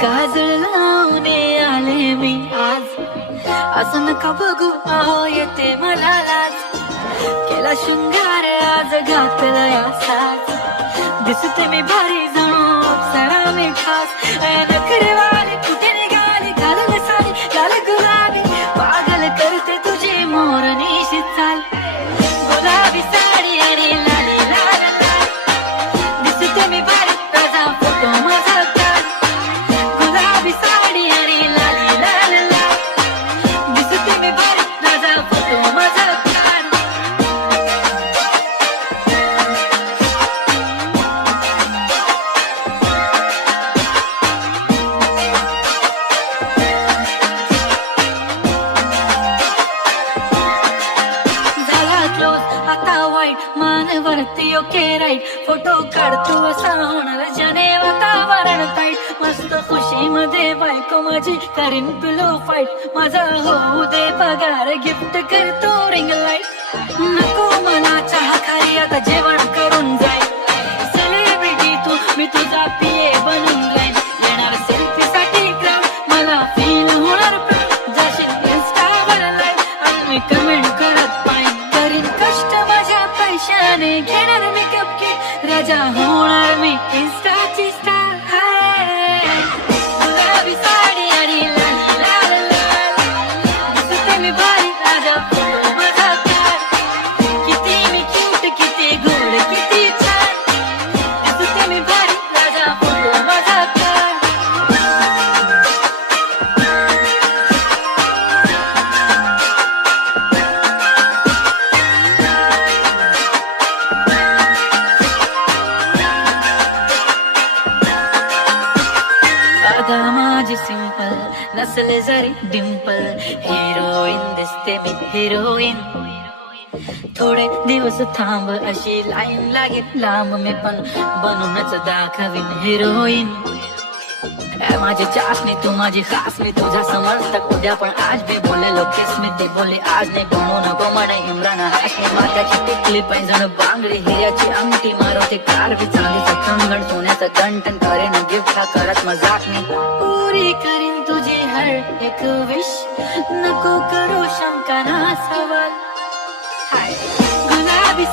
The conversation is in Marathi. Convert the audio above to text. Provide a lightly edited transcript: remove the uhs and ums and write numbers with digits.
काजळ लावून आले मी आज, असं नका बघू आहो येते मला लाज. केला शृंगार आज घातला साज, दिसते मी भारी जणू अप्सरा मी खास. नखरेवाले कुठे निघाले घालून साडी लाल गुलाबी, पागल करते तुझी मोरनीशी चाल. गुलाबी साडी आणि लाली लाल लाल, दिसते मी भारी ताजा फोटो माझा काढ. गुलाबी साडी आणि लाली लाल लाल, दिसते मी भारी ताजा फोटो माझा काढ. आता वाईट मानवरती ओके राईट, फोटो काढतो असा होणार जने वातावरण टाईट. मस्त खुशी मध्ये बायको माझी करीन पिलो फाईट, माझा होऊ दे पगार गिफ्ट करतो रिंग लाईट. नको मला चहा खाली आता जेवण करून जाईल, सेलिब्रिटी तू मी तुझा पिये बनून जाईल. येणार सेल्फी साठी क्राऊड मला फील होणार प्राऊड, जाशील इन्स्टावर लाईव्ह आणि मी कमेंट करत पाहिजे. करीन कष्ट माझ्या पैशाने, घेणार मेकअप किट, राजा होणार मी इन्स्टाची स्टार. गुलाबी साडी आणि लाली लाल लाल, दिसते मी भारी राजा फोटो माझा काढ. किती मी क्यूट किती गोड किती छान, दिसते मी भारी राजा फोटो माझा काढ. आता माझी सिंपल नसले जरी डिंपल, हिरोईन दिसते मी हिरोईन. थोडे दिवस थांब अशी लाईन लागेल लांब, मी पण बनूनच दाखवीन हिरोईन. माझी चाशनी तू माझी खास, मी तुझा समजतक उद्या पण आज भी बोलेलो किस मी ते बोले आज नाही. बनू नको म्हणे इम्रान हाशमी, माथ्याची टिकली पैंजण बांगडी हिऱ्याची अंगठी, मारवते कार बी चांदीचं कंगण सोन्याचं गंटन, करेन गिफ्ट हा करत मजाक मी. पुरी करीन तुझी हर एक विश, नको करू शंका ना सवाल. हाय गुलाबी